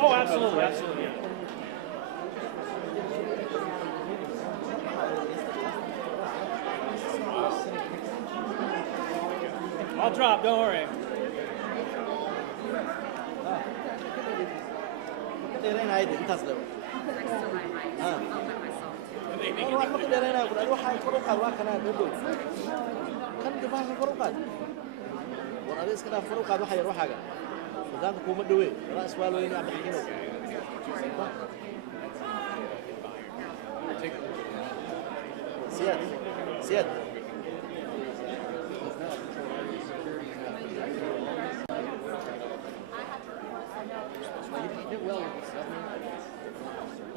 Oh, absolutely, absolutely. Yeah. I'll drop, don't worry.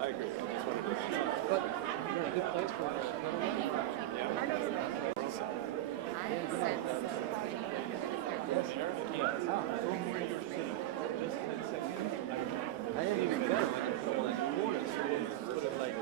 I agree. That's what it is. But you're in a good place for it. I am even better when you put all that corner, so you put it like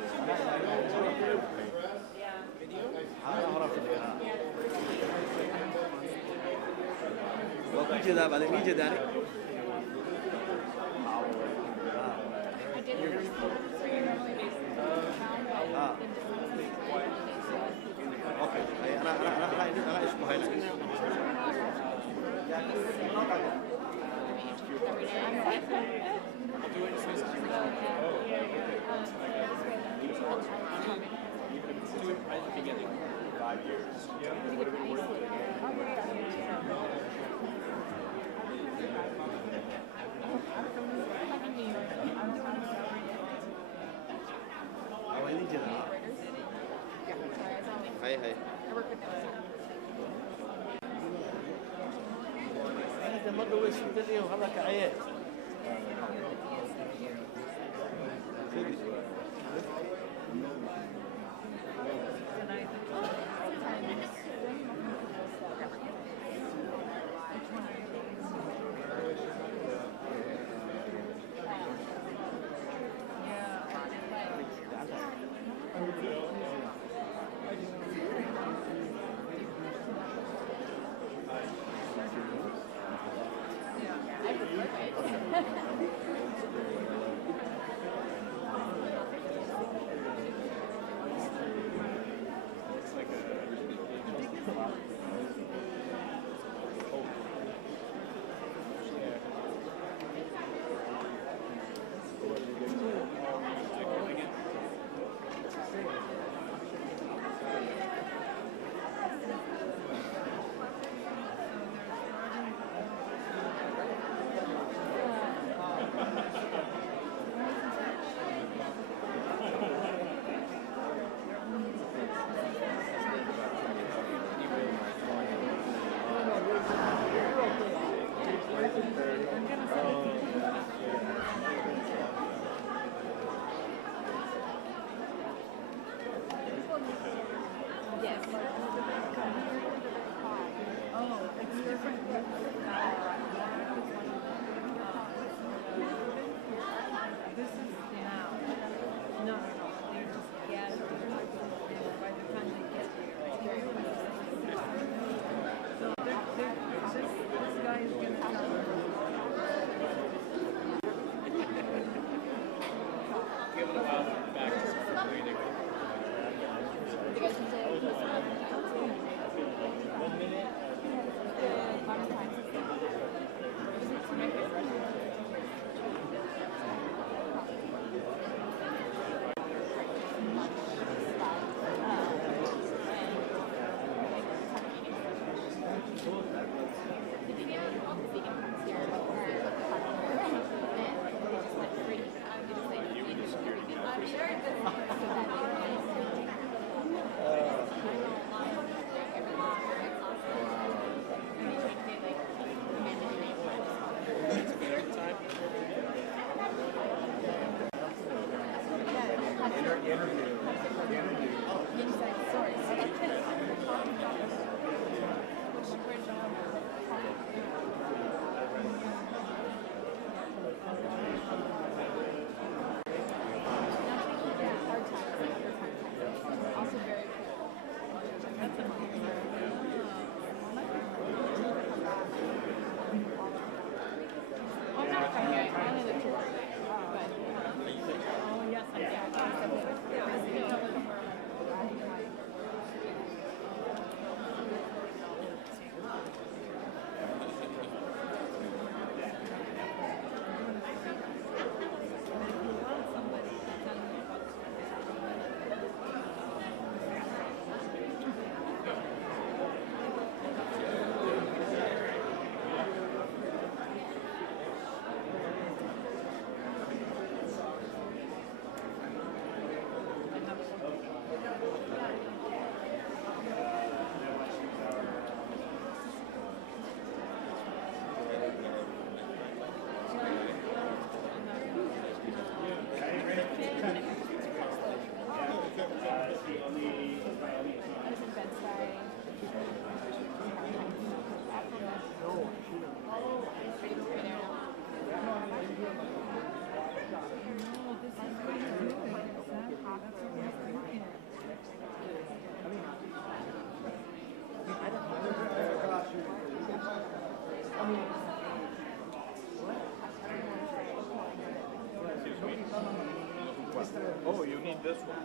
Oh, you need this one.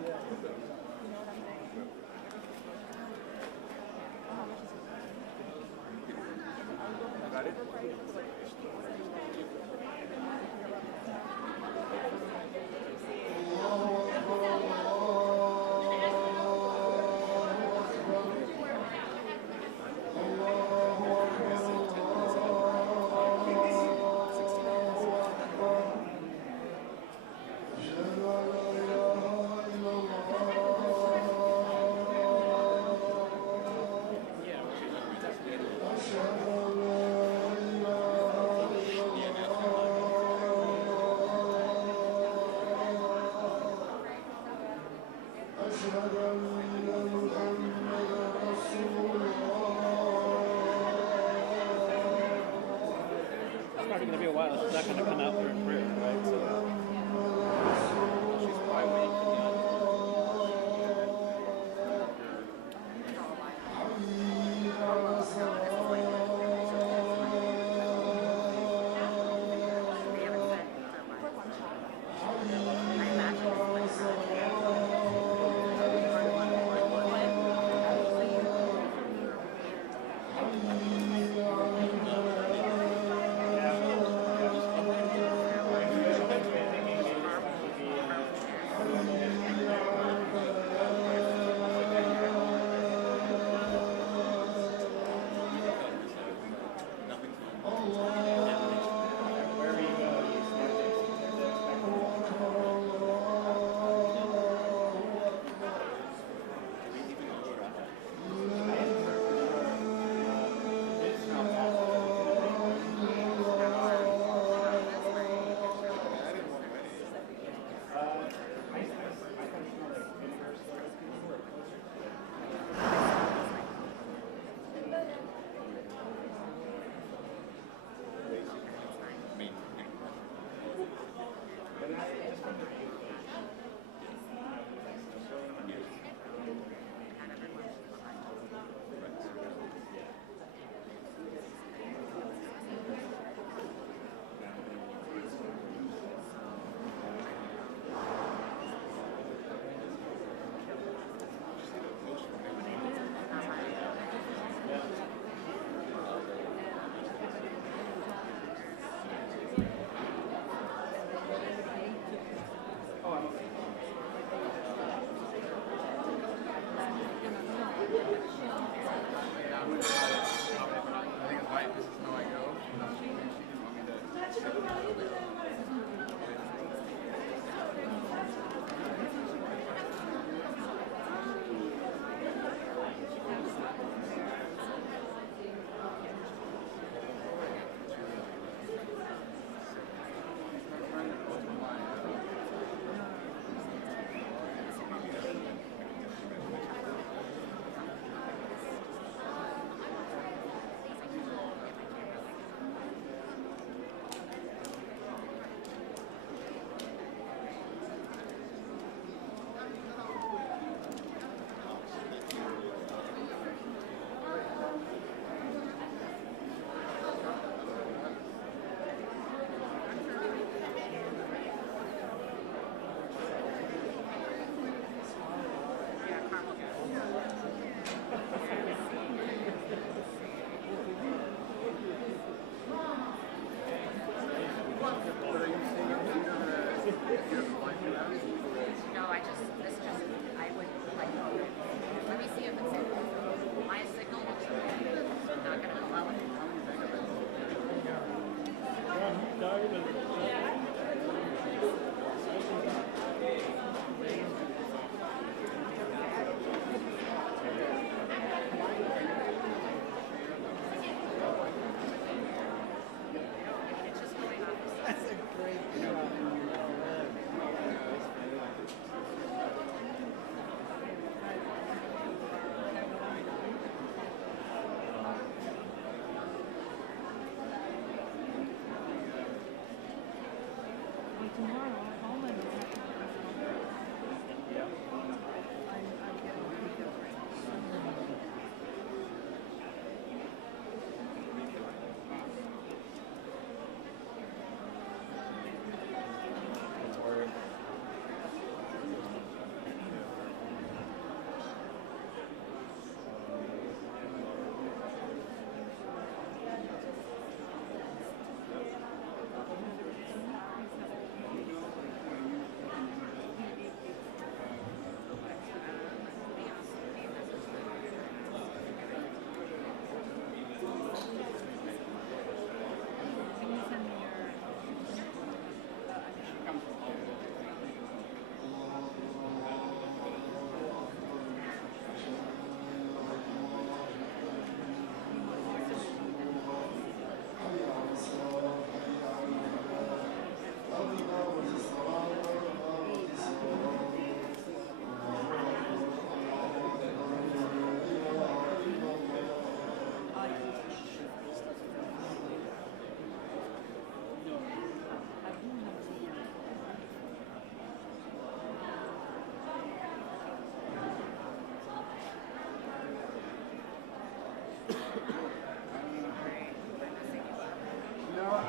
Got it? It's probably going to be a while. She's not going to come out during prayer, right? So she's probably waiting for the audience.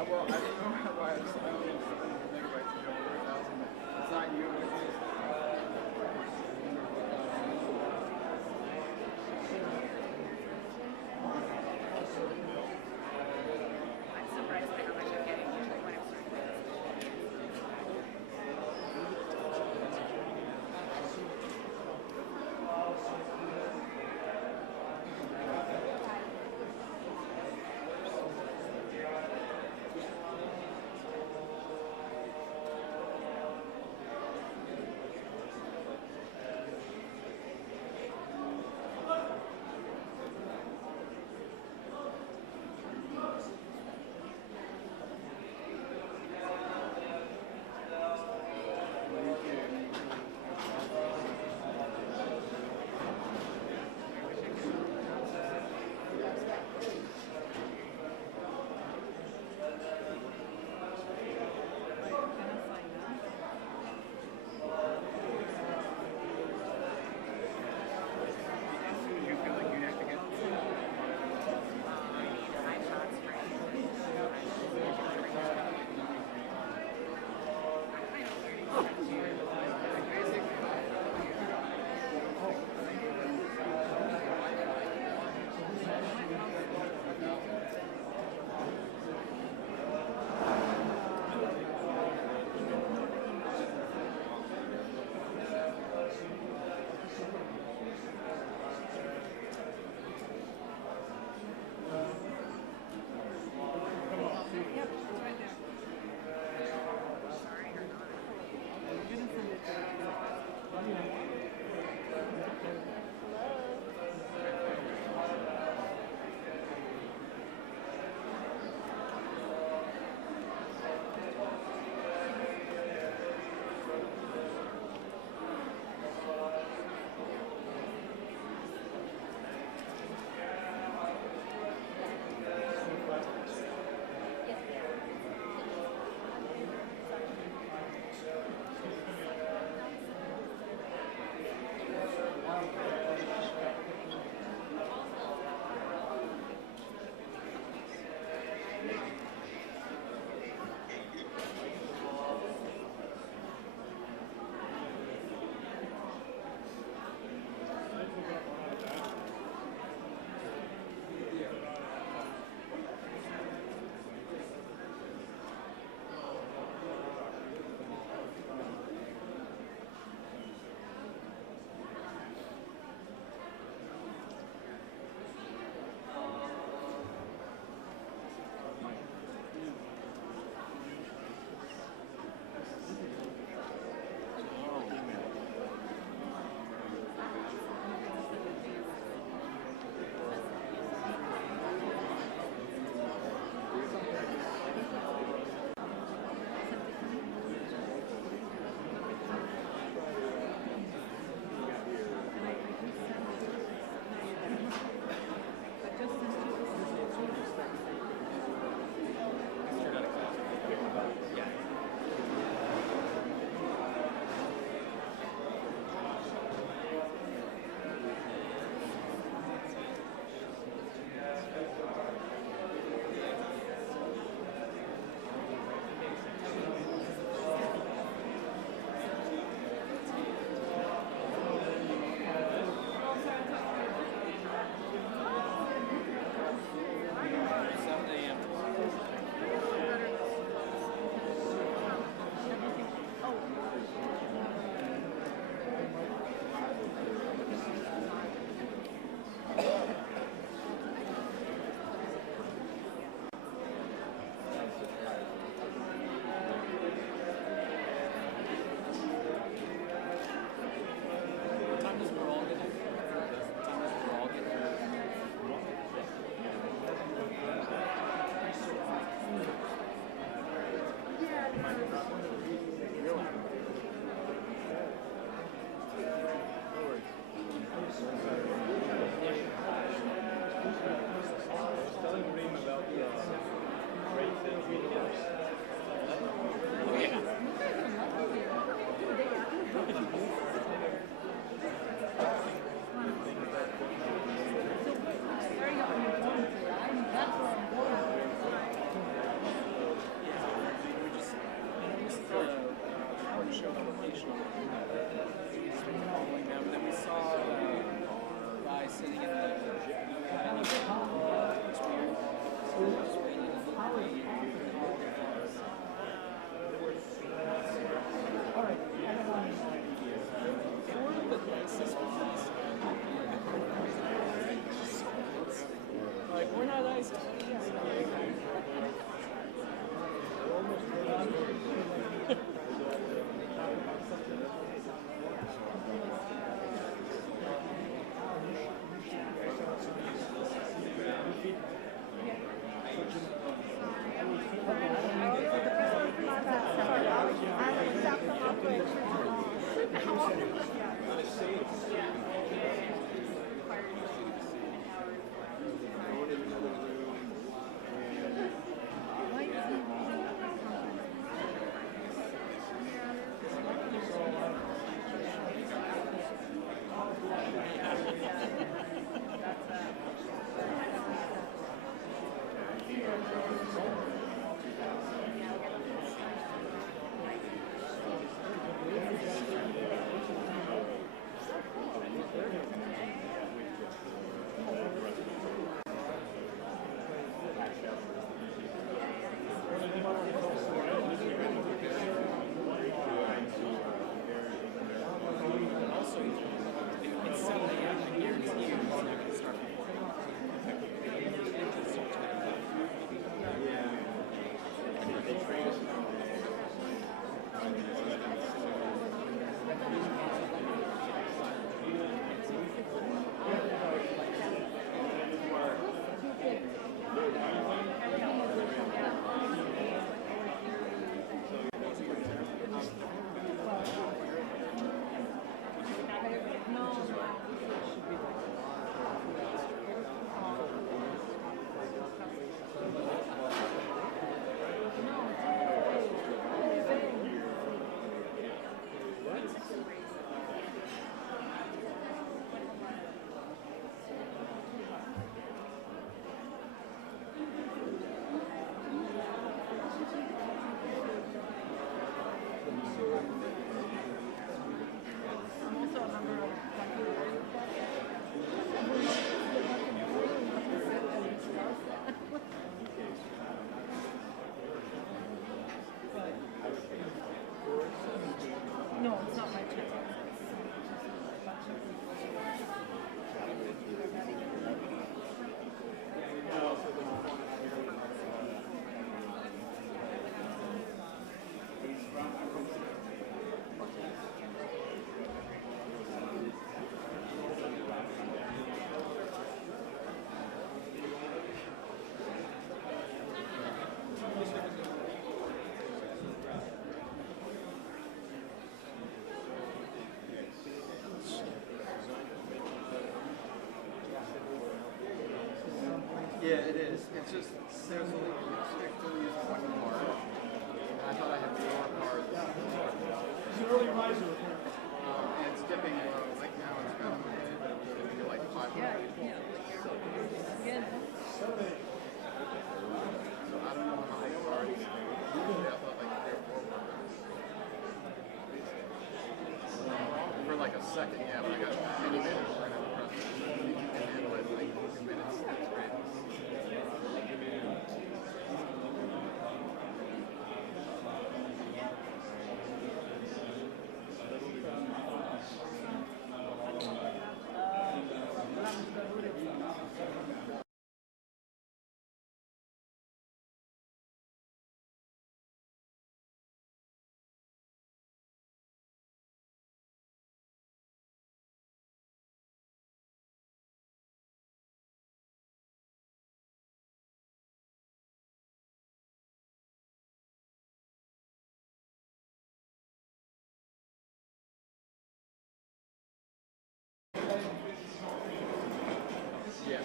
well, I didn't know why I just found it. Megabytes ago, 1,000. It's not you. I'm surprised by how much I'm getting usually when I'm starting this. following them. Then we saw the guy sitting in the it's weird. Just waiting. They weren't the nicest ones. Like, we're not nice. No, it's not my channel. Yeah, it is. It's just there's only use one card. I thought I had 4 cards. It's an early riser. And it's dipping low. Like now it's kind of okay, but it was going to be like 500. Yeah, you can't. Again. So I don't know how many cards. Usually I thought like 3 or 4 cards. For like a second, yeah, but I got many minutes. We're going to press it. You can handle it like 2 minutes. That's great. Yeah.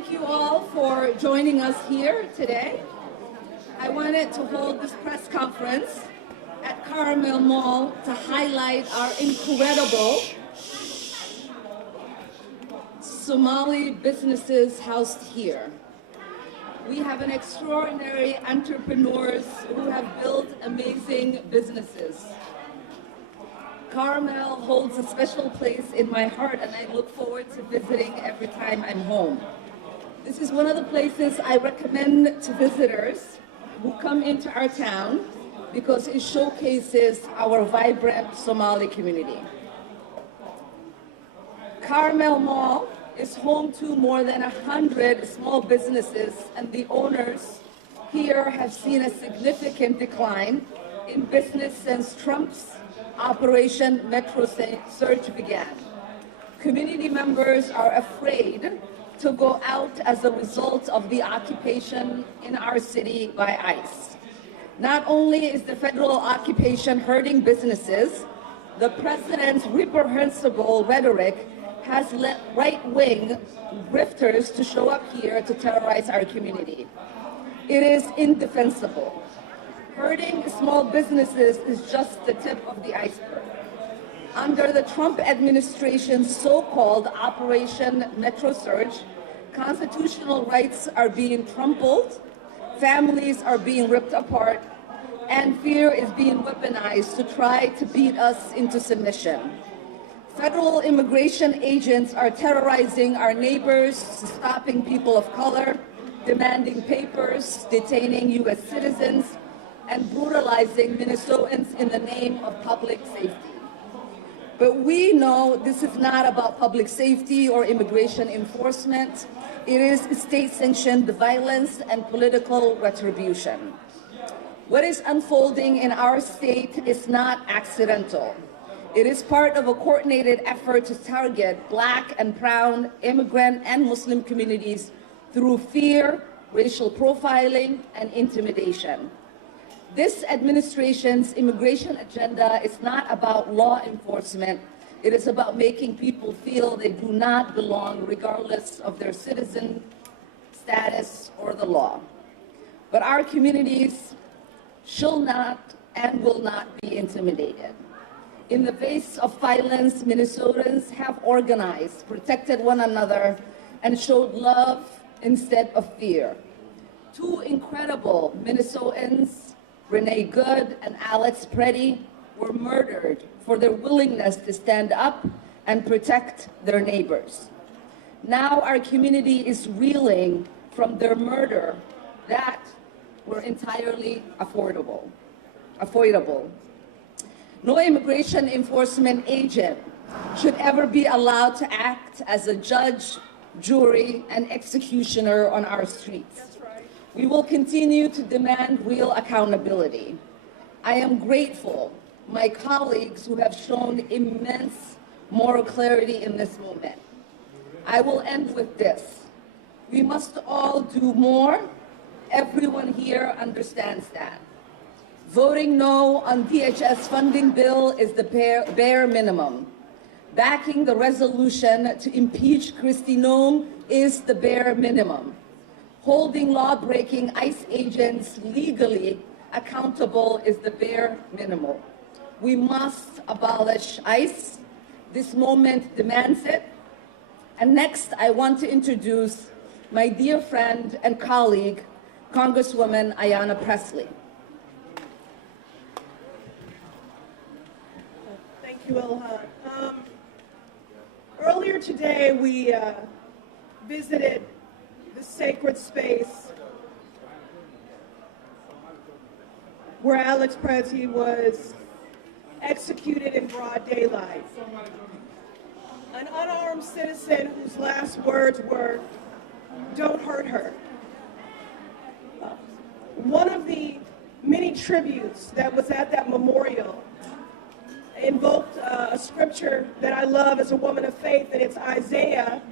Thank you all for joining us here today. I wanted to hold this press conference at Carmel Mall to highlight our incredible Somali businesses housed here. We have an extraordinary entrepreneurs who have built amazing businesses. Carmel holds a special place in my heart, and I look forward to visiting every time I'm home. This is one of the places I recommend to visitors who come into our town because it showcases our vibrant Somali community. Carmel Mall is home to more than 100 small businesses, and the owners here have seen a significant decline in business since Trump's Operation Metro Surge began. Community members are afraid to go out as a result of the occupation in our city by ICE. Not only is the federal occupation hurting businesses, the president's reprehensible rhetoric has led right-wing grifters to show up here to terrorize our community. It is indefensible. Hurting small businesses is just the tip of the iceberg. Under the Trump administration's so-called Operation Metro Surge, constitutional rights are being trampled, families are being ripped apart, and fear is being weaponized to try to beat us into submission. Federal immigration agents are terrorizing our neighbors, stopping people of color, demanding papers, detaining U.S. citizens, and brutalizing Minnesotans in the name of public safety. But we know this is not about public safety or immigration enforcement. It is state-sanctioned violence and political retribution. What is unfolding in our state is not accidental. It is part of a coordinated effort to target Black and brown immigrant and Muslim communities through fear, racial profiling, and intimidation. This administration's immigration agenda is not about law enforcement. It is about making people feel they do not belong regardless of their citizen status or the law. But our communities shall not and will not be intimidated. In the face of violence, Minnesotans have organized, protected one another, and showed love instead of fear. Two incredible Minnesotans, Renee Good and Alex Preddy, were murdered for their willingness to stand up and protect their neighbors. Now our community is reeling from their murder that were entirely avoidable. No immigration enforcement agent should ever be allowed to act as a judge, jury, and executioner on our streets. We will continue to demand real accountability. I am grateful to my colleagues who have shown immense moral clarity in this moment. I will end with this. We must all do more. Everyone here understands that. Voting no on DHS funding bill is the bare minimum. Backing the resolution to impeach Kristi Noem is the bare minimum. Holding law-breaking ICE agents legally accountable is the bare minimum. We must abolish ICE. This moment demands it. And next, I want to introduce my dear friend and colleague, Congresswoman Ayanna Pressley. Thank you, Ilhan. Earlier today, we visited the sacred space where Alex Presley was executed in broad daylight. An unarmed citizen whose last words were, "Don't hurt her." One of the many tributes that was at that memorial invoked a scripture that I love as a woman of faith, and it's Isaiah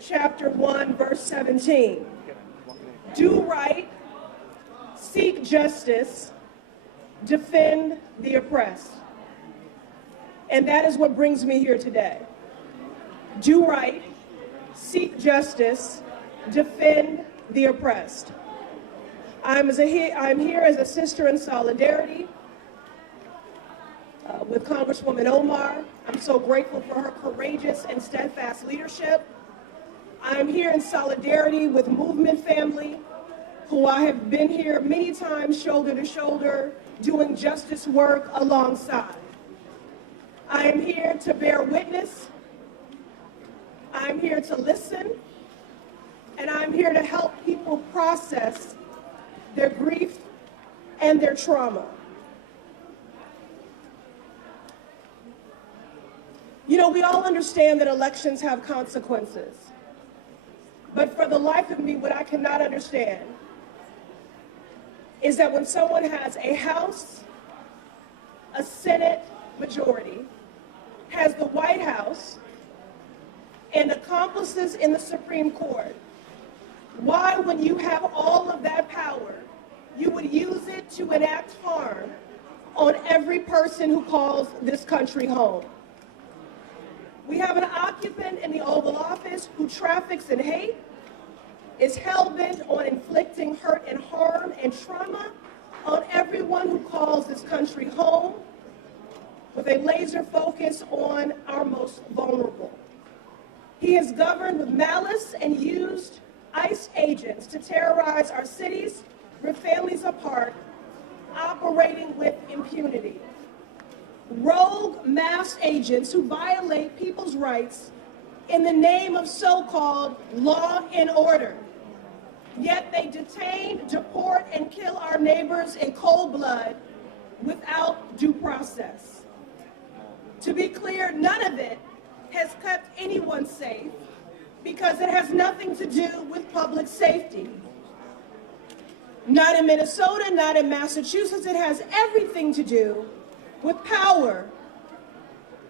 chapter 1, verse 17. Do right, seek justice, defend the oppressed. And that is what brings me here today. Do right, seek justice, defend the oppressed. I'm here as a sister in solidarity with Congresswoman Omar. I'm so grateful for her courageous and steadfast leadership. I'm here in solidarity with Movement family, who I have been here many times shoulder to shoulder doing justice work alongside. I am here to bear witness. I'm here to listen. And I'm here to help people process their grief and their trauma. You know, we all understand that elections have consequences. But for the life of me, what I cannot understand is that when someone has a House, a Senate majority, has the White House, and accomplices in the Supreme Court, why, when you have all of that power, you would use it to enact harm on every person who calls this country home. We have an occupant in the Oval Office who traffics in hate, is hell-bent on inflicting hurt and harm and trauma on everyone who calls this country home, with a laser focus on our most vulnerable. He has governed with malice and used ICE agents to terrorize our cities, rip families apart, operating with impunity. Rogue masked agents who violate people's rights in the name of so-called law and order. Yet they detain, deport, and kill our neighbors in cold blood without due process. To be clear, none of it has kept anyone safe because it has nothing to do with public safety. Not in Minnesota, not in Massachusetts. It has everything to do with power,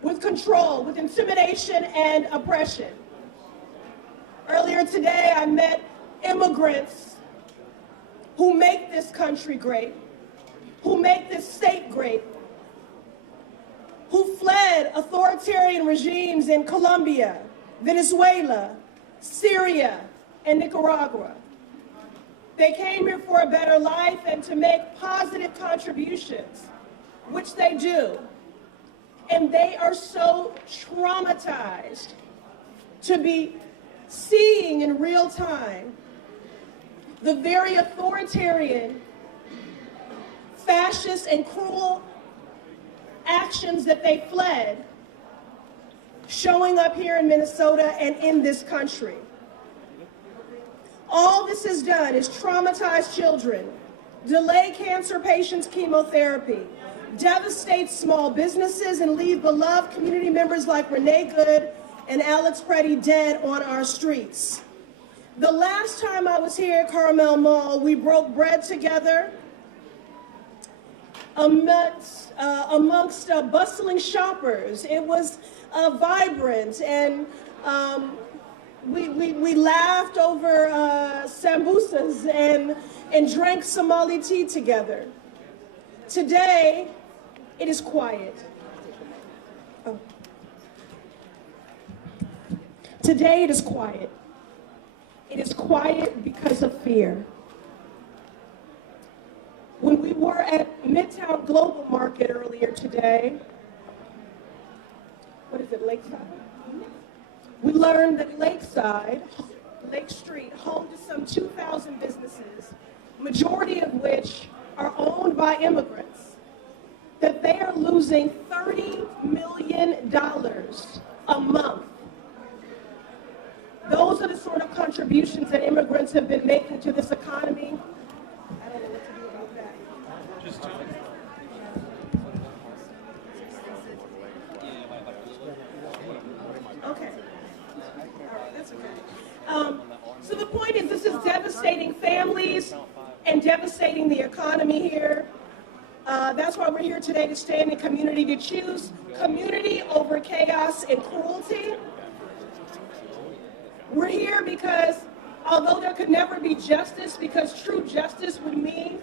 with control, with intimidation and oppression. Earlier today, I met immigrants who make this country great, who make this state great, who fled authoritarian regimes in Colombia, Venezuela, Syria, and Nicaragua. They came here for a better life and to make positive contributions, which they do. And they are so traumatized to be seeing in real time the very authoritarian, fascist, and cruel actions that they fled showing up here in Minnesota and in this country. All this has done is traumatize children, delay cancer patients' chemotherapy, devastate small businesses, and leave beloved community members like Renee Good and Alex Preddy dead on our streets. The last time I was here at Carmel Mall, we broke bread together amongst bustling shoppers. It was vibrant, and we laughed over sambusas and drank Somali tea together. Today, it is quiet. Oh. Today, it is quiet. It is quiet because of fear. When we were at Midtown Global Market earlier today, what is it, Lakeside? We learned that Lakeside, Lake Street, home to some 2,000 businesses, majority of which are owned by immigrants, that they are losing $30 million a month. Those are the sort of contributions that immigrants have been making to this economy. I don't know what to do about that. Just to Okay. All right, that's okay. So the point is, this is devastating families and devastating the economy here. That's why we're here today, to stand in community, to choose community over chaos and cruelty. We're here because although there could never be justice, because true justice would mean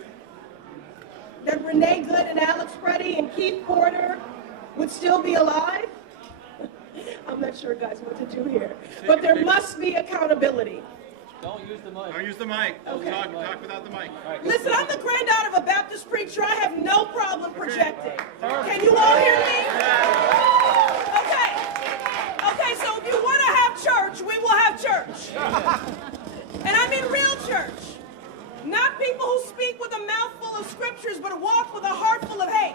that Renee Good and Alex Preddy and Keith Porter would still be alive. I'm not sure, guys, what to do here. But there must be accountability. Don't use the mic. Don't use the mic. Okay. Talk without the mic. Listen, I'm the granddaughter of a Baptist preacher. I have no problem projecting. Can you all hear me? Okay. Okay, so if you want to have church, we will have church. And I mean real church. Not people who speak with a mouthful of scriptures, but walk with a heart full of hate.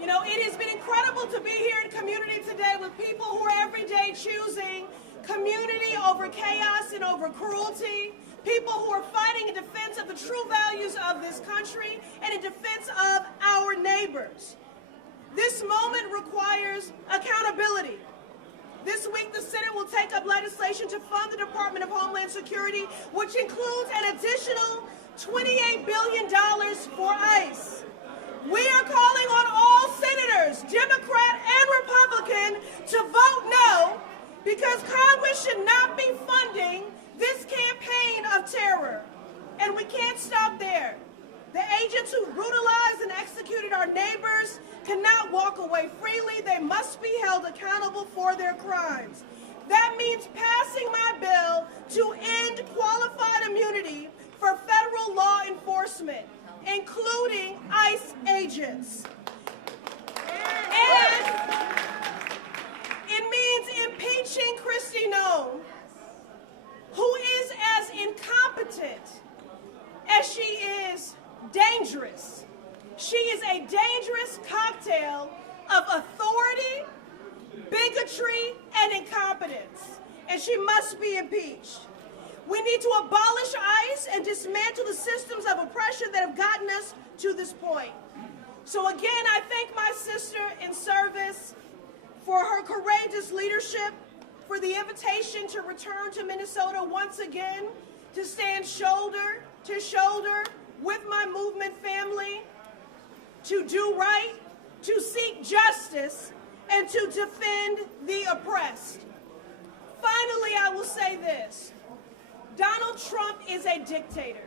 You know, it has been incredible to be here in community today with people who are every day choosing community over chaos and over cruelty. People who are fighting in defense of the true values of this country and in defense of our neighbors. This moment requires accountability. This week, the Senate will take up legislation to fund the Department of Homeland Security, which includes an additional $28 billion for ICE. We are calling on all senators, Democrat and Republican, to vote no, because Congress should not be funding this campaign of terror. And we can't stop there. The agents who brutalized and executed our neighbors cannot walk away freely. They must be held accountable for their crimes. That means passing my bill to end qualified immunity for federal law enforcement, including ICE agents. And it means impeaching Kristi Noem, who is as incompetent as she is dangerous. She is a dangerous cocktail of authority, bigotry, and incompetence, and she must be impeached. We need to abolish ICE and dismantle the systems of oppression that have gotten us to this point. So again, I thank my sister in service for her courageous leadership, for the invitation to return to Minnesota once again, to stand shoulder to shoulder with my movement family, to do right, to seek justice, and to defend the oppressed. Finally, I will say this. Donald Trump is a dictator.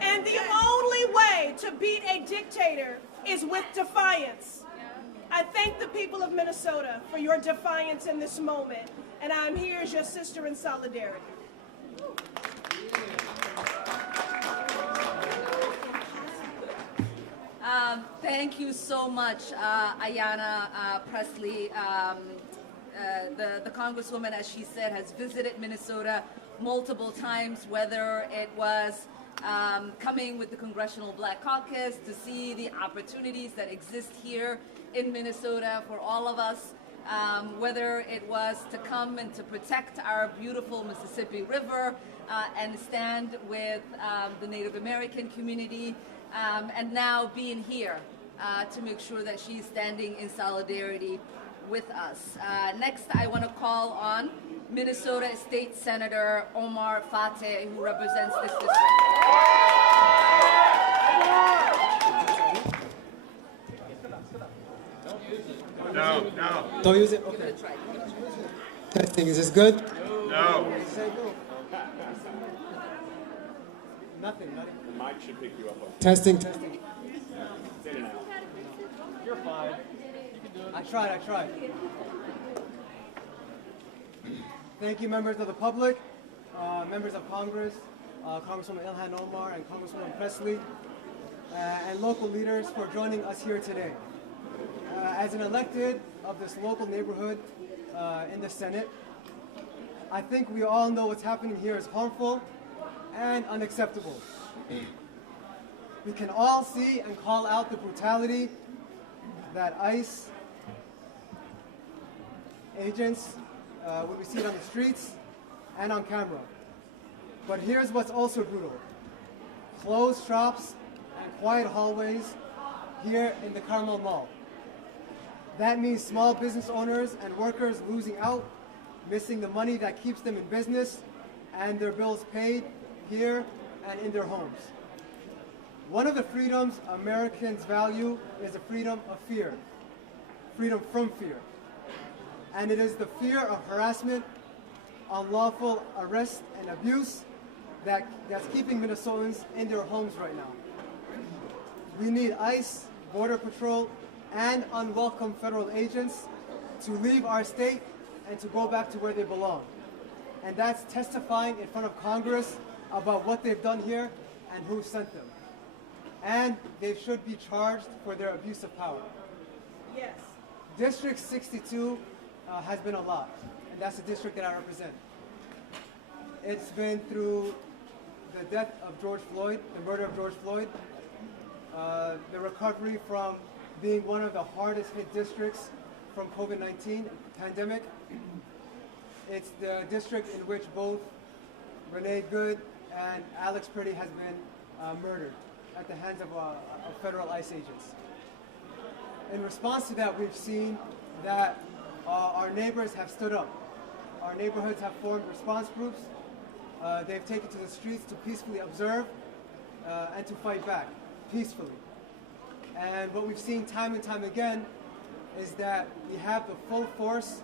And the only way to beat a dictator is with defiance. I thank the people of Minnesota for your defiance in this moment, and I'm here as your sister in solidarity. Thank you so much, Ayanna Pressley. The Congresswoman, as she said, has visited Minnesota multiple times, whether it was coming with the Congressional Black Caucus to see the opportunities that exist here in Minnesota for all of us, whether it was to come and to protect our beautiful Mississippi River and stand with the Native American community, and now being here to make sure that she's standing in solidarity with us. Next, I want to call on Minnesota State Senator Omar Fateh, who represents this district. No. Don't use it? Okay. Testing, is this good? No. Nothing. The mic should pick you up. Testing. You're fine. I tried. Thank you, members of the public, members of Congress, Congresswoman Ilhan Omar and Congresswoman Presley, and local leaders for joining us here today. As an elected of this local neighborhood in the Senate, I think we all know what's happening here is harmful and unacceptable. We can all see and call out the brutality that ICE agents, when we see it on the streets and on camera. But here's what's also brutal. Closed shops and quiet hallways here in the Carmel Mall. That means small business owners and workers losing out, missing the money that keeps them in business and their bills paid here and in their homes. One of the freedoms Americans value is the freedom of fear, freedom from fear. And it is the fear of harassment, unlawful arrest, and abuse that's keeping Minnesotans in their homes right now. We need ICE, Border Patrol, and unwelcome federal agents to leave our state and to go back to where they belong. and that's testifying in front of Congress about what they've done here and who sent them. And they should be charged for their abuse of power. Yes. District 62 has been a lot, and that's the district that I represent. It's been through the death of George Floyd, the murder of George Floyd, the recovery from being one of the hardest hit districts from COVID-19 pandemic. It's the district in which both Renee Good and Alex Pretty has been murdered at the hands of federal ICE agents. In response to that, we've seen that our neighbors have stood up. Our neighborhoods have formed response groups. They've taken to the streets to peacefully observe and to fight back peacefully. And what we've seen time and time again is that we have the full force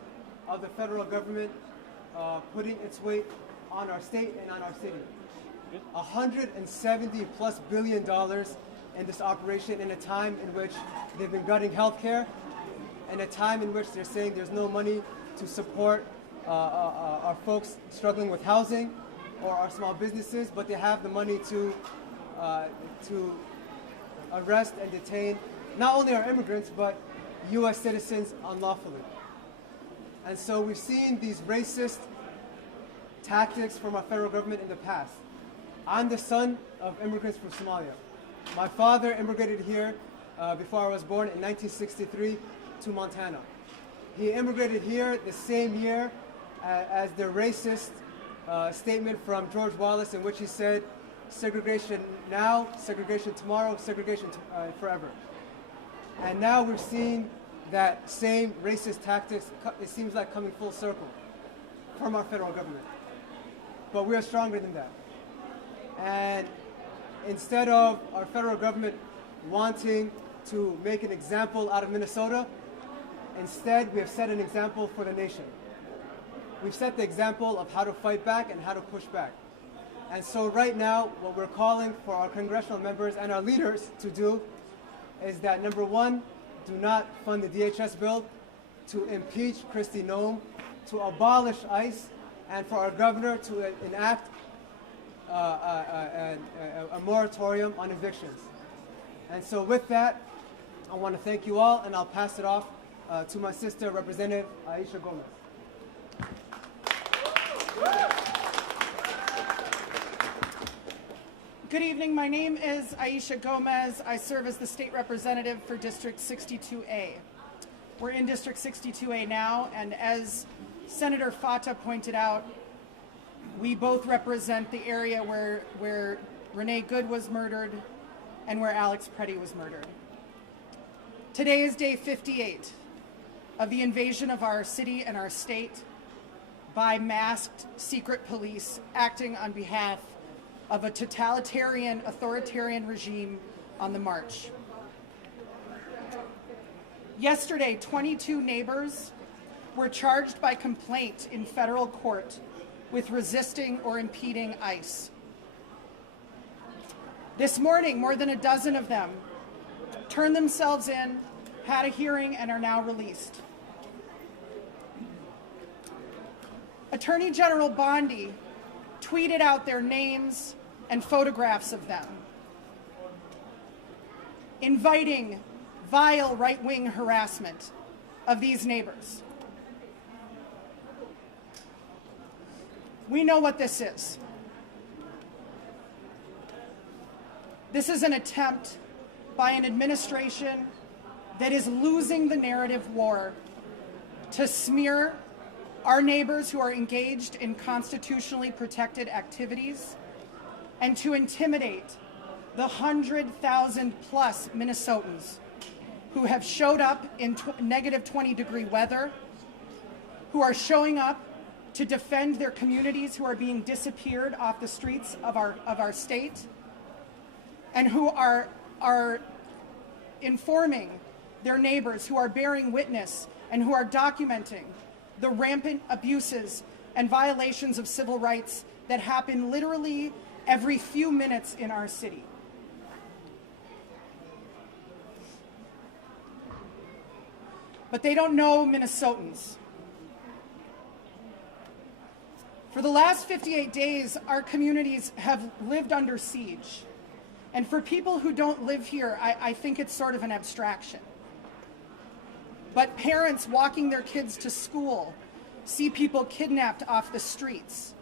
of the federal government putting its weight on our state and on our city. $170+ billion in this operation in a time in which they've been gutting healthcare, in a time in which they're saying there's no money to support our folks struggling with housing or our small businesses, but they have the money to arrest and detain not only our immigrants, but U.S. citizens unlawfully. And so we've seen these racist tactics from our federal government in the past. I'm the son of immigrants from Somalia. My father immigrated here before I was born in 1963 to Montana. He immigrated here the same year as the racist statement from George Wallace, in which he said, segregation now, segregation tomorrow, segregation forever. And now we're seeing that same racist tactics, it seems like coming full circle from our federal government. But we are stronger than that. And instead of our federal government wanting to make an example out of Minnesota, instead we have set an example for the nation. We've set the example of how to fight back and how to push back. And so right now, what we're calling for our congressional members and our leaders to do is that, number one, do not fund the DHS bill, to impeach Kristi Noem, to abolish ICE, and for our governor to enact a moratorium on evictions. And so with that, I want to thank you all, and I'll pass it off to my sister, Representative Aisha Gomez. Good evening. My name is Aisha Gomez. I serve as the state representative for District 62A. We're in District 62A now, and as Senator Fata pointed out, we both represent the area where Renee Good was murdered and where Alex Pretty was murdered. Today is day 58 of the invasion of our city and our state by masked secret police acting on behalf of a totalitarian, authoritarian regime on the march. Yesterday, 22 neighbors were charged by complaint in federal court with resisting or impeding ICE. This morning, more than a dozen of them turned themselves in, had a hearing, and are now released. Attorney General Bondi tweeted out their names and photographs of them, inviting vile right-wing harassment of these neighbors. We know what this is. This is an attempt by an administration that is losing the narrative war to smear our neighbors who are engaged in constitutionally protected activities and to intimidate the 100,000+ Minnesotans who have showed up in negative 20-degree weather, who are showing up to defend their communities who are being disappeared off the streets of our state, and who are informing their neighbors, who are bearing witness and who are documenting the rampant abuses and violations of civil rights that happen literally every few minutes in our city. But they don't know Minnesotans. For the last 58 days, our communities have lived under siege. And for people who don't live here, I think it's sort of an abstraction. But parents walking their kids to school see people kidnapped off the streets.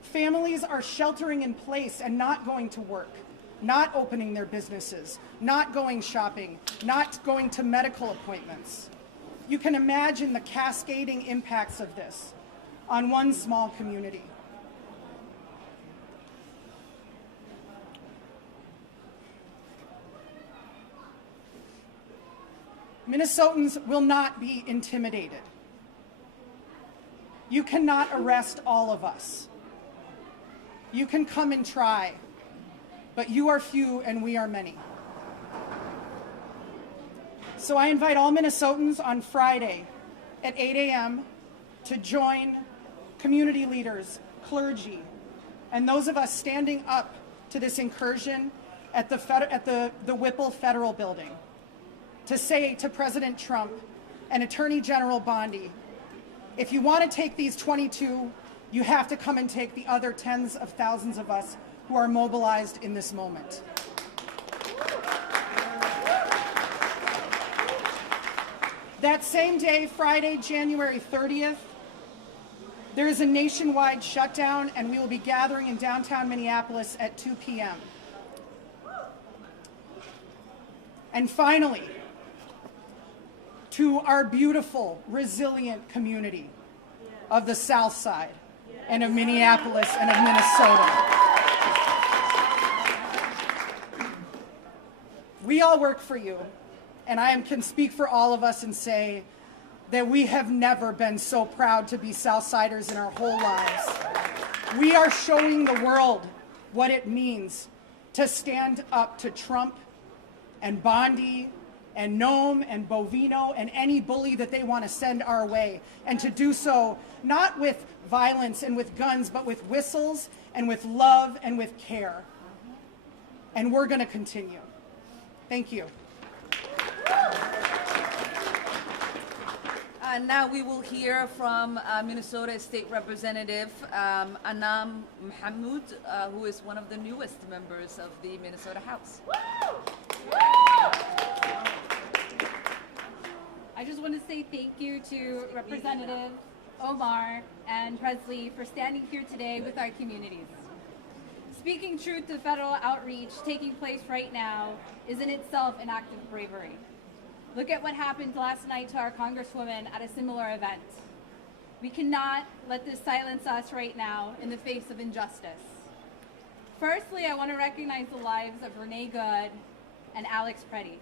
Families are sheltering in place and not going to work, not opening their businesses, not going shopping, not going to medical appointments. You can imagine the cascading impacts of this on one small community. Minnesotans will not be intimidated. You cannot arrest all of us. You can come and try, but you are few and we are many. So I invite all Minnesotans on Friday at 8 a.m. to join community leaders, clergy, and those of us standing up to this incursion at the Whipple Federal Building to say to President Trump and Attorney General Bondi, if you want to take these 22, you have to come and take the other tens of thousands of us who are mobilized in this moment. That same day, Friday, January 30th, there is a nationwide shutdown, and we will be gathering in downtown Minneapolis at 2 p.m. And finally, to our beautiful, resilient community of the South Side and of Minneapolis and of Minnesota. We all work for you, and I can speak for all of us and say that we have never been so proud to be Southsiders in our whole lives. We are showing the world what it means to stand up to Trump and Bondi and Nome and Bovino and any bully that they want to send our way, and to do so not with violence and with guns, but with whistles and with love and with care. And we're going to continue. Thank you. Now we will hear from Minnesota State Representative Anam, who is one of the newest members of the Minnesota House. I just want to say thank you to Representative Omar and Presley for standing here today with our communities. Speaking truth to federal outreach taking place right now is in itself an act of bravery. Look at what happened last night to our Congresswoman at a similar event. We cannot let this silence us right now in the face of injustice. Firstly, I want to recognize the lives of Renee Good and Alex Preddy.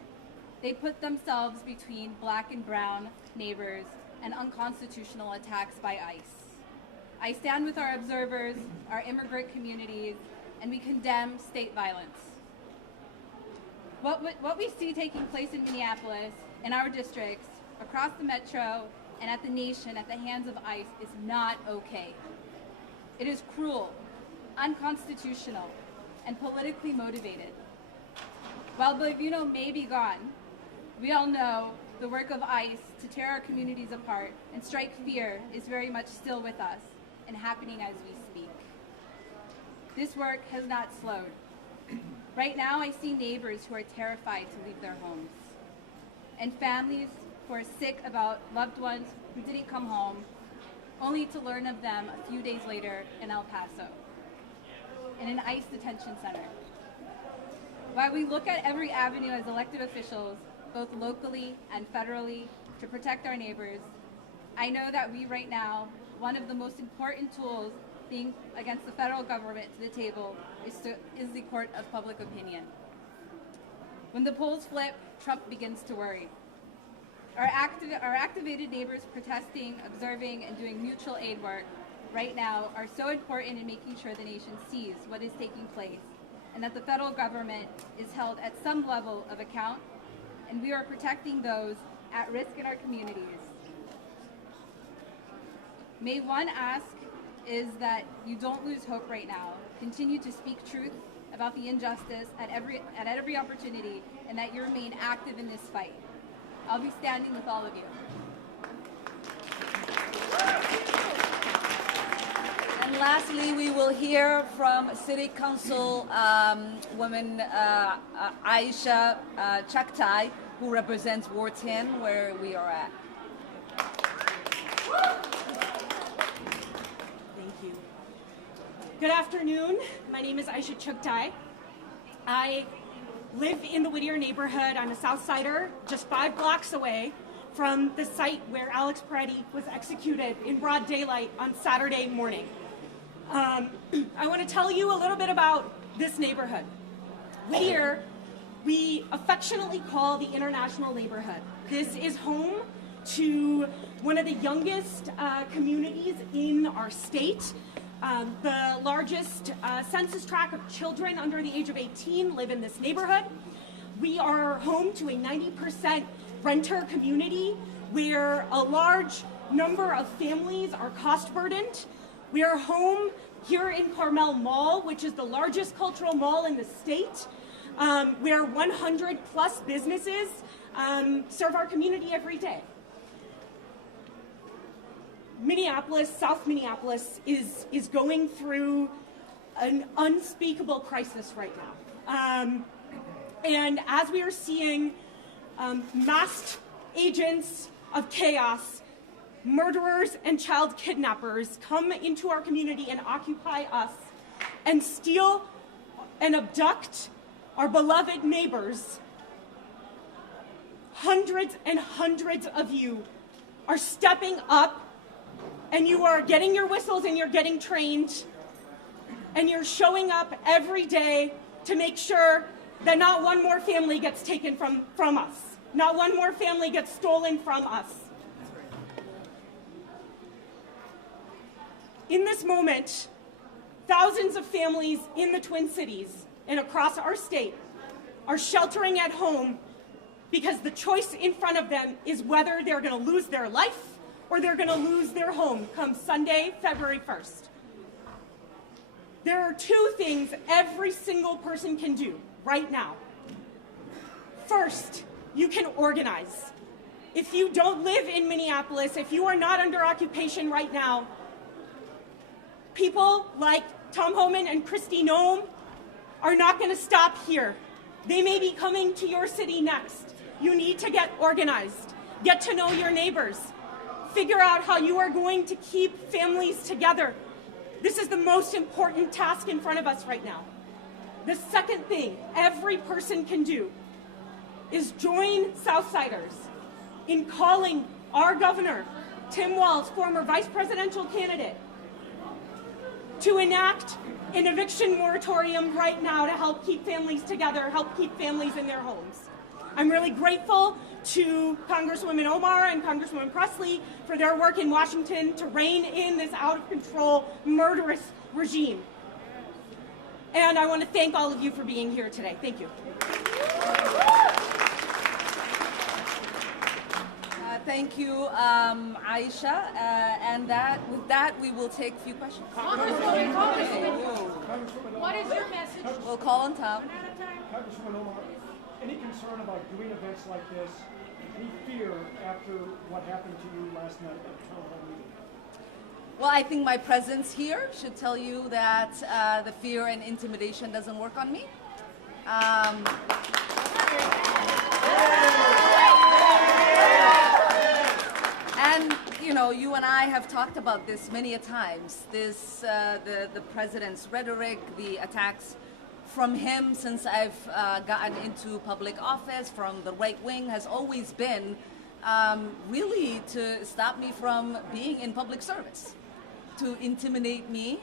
They put themselves between black and brown neighbors and unconstitutional attacks by ICE. I stand with our observers, our immigrant communities, and we condemn state violence. What we see taking place in Minneapolis, in our districts, across the metro, and at the nation at the hands of ICE is not okay. It is cruel, unconstitutional, and politically motivated. While Bovino may be gone, we all know the work of ICE to tear our communities apart and strike fear is very much still with us and happening as we speak. This work has not slowed. Right now, I see neighbors who are terrified to leave their homes, and families who are sick about loved ones who didn't come home, only to learn of them a few days later in El Paso, in an ICE detention center. While we look at every avenue as elected officials, both locally and federally, to protect our neighbors, I know that we right now, one of the most important tools being against the federal government to the table is the court of public opinion. When the polls flip, Trump begins to worry. Our activated neighbors protesting, observing, and doing mutual aid work right now are so important in making sure the nation sees what is taking place and that the federal government is held at some level of account, and we are protecting those at risk in our communities. May one ask is that you don't lose hope right now. Continue to speak truth about the injustice at every opportunity, and that you remain active in this fight. I'll be standing with all of you. And lastly, we will hear from City Council woman Aisha Chaktai, who represents Ward 10, where we are at. Thank you. Good afternoon. My name is Aisha Chaktai. I live in the Whittier neighborhood. I'm a South Sider, just 5 blocks away from the site where Alex Peretti was executed in broad daylight on Saturday morning. I want to tell you a little bit about this neighborhood. Whittier, we affectionately call the International Neighborhood. This is home to one of the youngest communities in our state. The largest census tract of children under the age of 18 live in this neighborhood. We are home to a 90% renter community where a large number of families are cost burdened. We are home here in Carmel Mall, which is the largest cultural mall in the state, where 100 plus businesses serve our community every day. Minneapolis, South Minneapolis is going through an unspeakable crisis right now. And as we are seeing masked agents of chaos, murderers and child kidnappers come into our community and occupy us and steal and abduct our beloved neighbors, hundreds and hundreds of you are stepping up, and you are getting your whistles and you're getting trained, and you're showing up every day to make sure that not one more family gets taken from us. Not one more family gets stolen from us. In this moment, thousands of families in the Twin Cities and across our state are sheltering at home because the choice in front of them is whether they're going to lose their life or they're going to lose their home come Sunday, February 1st. There are 2 things every single person can do right now. First, you can organize. If you don't live in Minneapolis, if you are not under occupation right now, people like Tom Homan and Christy Noem are not going to stop here. They may be coming to your city next. You need to get organized. Get to know your neighbors. Figure out how you are going to keep families together. This is the most important task in front of us right now. The second thing every person can do is join Southsiders in calling our governor, Tim Walz, former vice presidential candidate, to enact an eviction moratorium right now to help keep families together, help keep families in their homes. I'm really grateful to Congresswoman Omar and Congresswoman Presley for their work in Washington to rein in this out-of-control, murderous regime. And I want to thank all of you for being here today. Thank you. Thank you, Aisha. And with that, we will take a few questions. What is your message? We'll call on Tom. Congresswoman Omar, any concern about doing events like this? Any fear after what happened to you last night at the town hall meeting? Well, I think my presence here should tell you that the fear and intimidation doesn't work on me. And you know, you and I have talked about this many a times. This the president's rhetoric, the attacks from him since I've gotten into public office, from the right wing, has always been really to stop me from being in public service, to intimidate me,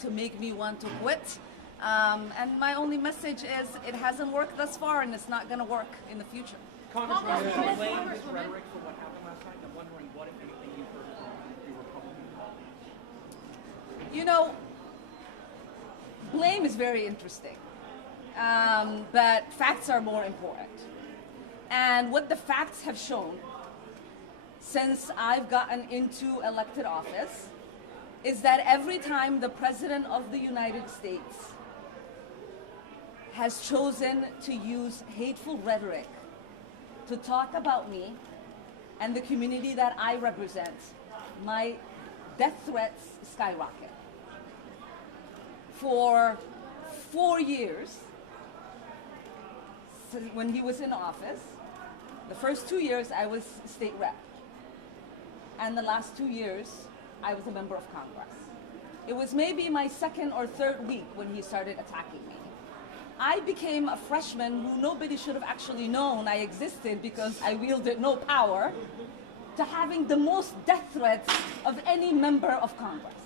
to make me want to quit. And my only message is it hasn't worked thus far, and it's not going to work in the future. Congresswoman, you blamed his rhetoric for what happened last night. I'm wondering what, if anything, you've heard from the Republican colleagues. You know, blame is very interesting, but facts are more important. And what the facts have shown since I've gotten into elected office is that every time the President of the United States has chosen to use hateful rhetoric to talk about me and the community that I represent, my death threats skyrocket. for 4 years when he was in office. The first 2 years I was state rep. And the last 2 years I was a member of Congress. It was maybe my second or third week when he started attacking me. I became a freshman who nobody should have actually known I existed because I wielded no power, to having the most death threats of any member of Congress.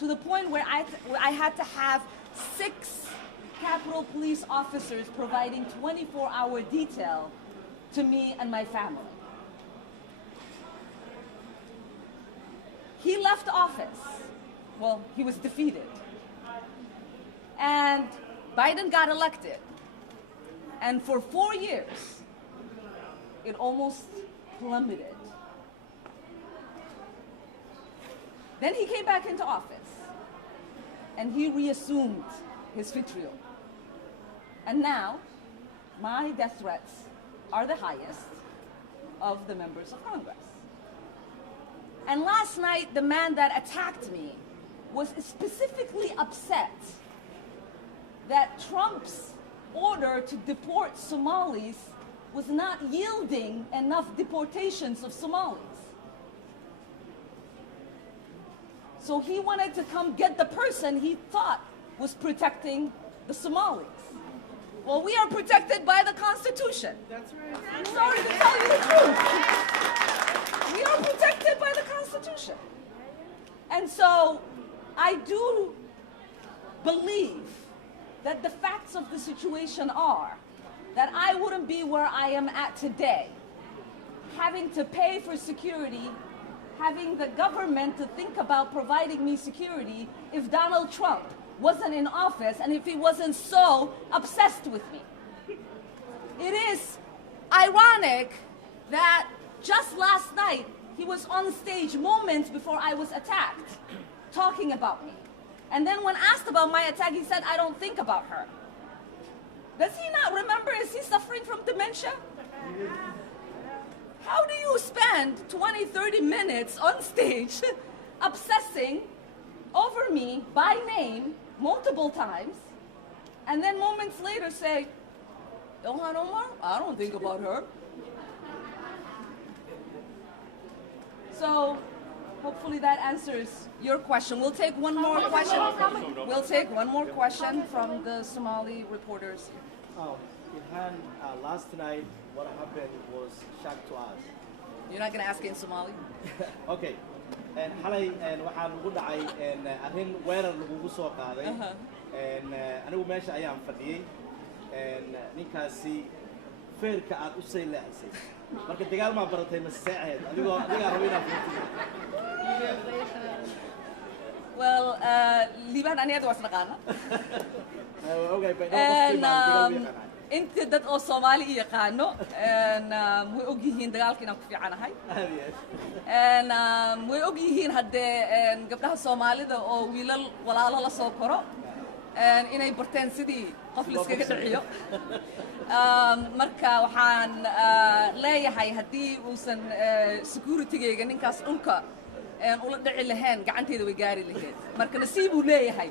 To the point where I had to have 6 Capitol Police officers providing 24-hour detail to me and my family. He left office. Well, he was defeated. And Biden got elected. And for 4 years, it almost plummeted. Then he came back into office, and he reassumed his vitriol. And now, my death threats are the highest of the members of Congress. And last night, the man that attacked me was specifically upset that Trump's order to deport Somalis was not yielding enough deportations of Somalis. So he wanted to come get the person he thought was protecting the Somalis. Well, we are protected by the Constitution. That's right. I'm sorry to tell you the truth. We are protected by the Constitution. And so I do believe that the facts of the situation are that I wouldn't be where I am at today, having to pay for security, having the government to think about providing me security if Donald Trump wasn't in office and if he wasn't so obsessed with me. It is ironic that just last night he was on stage moments before I was attacked, talking about me. And then when asked about my attack, he said, I don't think about her. Does he not remember? Is he suffering from dementia? How do you spend 20, 30 minutes on stage obsessing over me by name multiple times, and then moments later say, Ilhan Omar? I don't think about her. So hopefully that answers your question. We'll take one more question. We'll take one more question from the Somali reporters. Ilhan, last night what happened was shock to us. You're not going to ask in Somali? Okay. And xalay waxaa lagu dhacay arrin weerar lagugu soo qaaday anigu meesha ayaan fadhiyey ninkaasi feerka aad u say leexisay marka dagaal ma baratay ma saaceed adigaa rabo inaad furtid. Well, liban aniyada was naqaana. Okay, but inta dad oo Soomaali yaqaano way og yihiin dagaalka inaan ku fiicanahay. Way og yihiin haddee gabdhaha Soomaalida oo wiilal walaalo la soo koro inay barteen sidii qof la iskaga dhiciyo. Marka waxaan leeyahay haddii uusan security-gayga ninkaas dhulka ula dhici lahayn gacanteeda way gaari lahayd. Marka nasiib uu leeyahay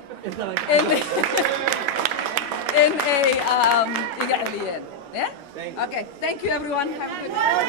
in iga celiyeen. Yeah? Okay, thank you everyone. Have a good day.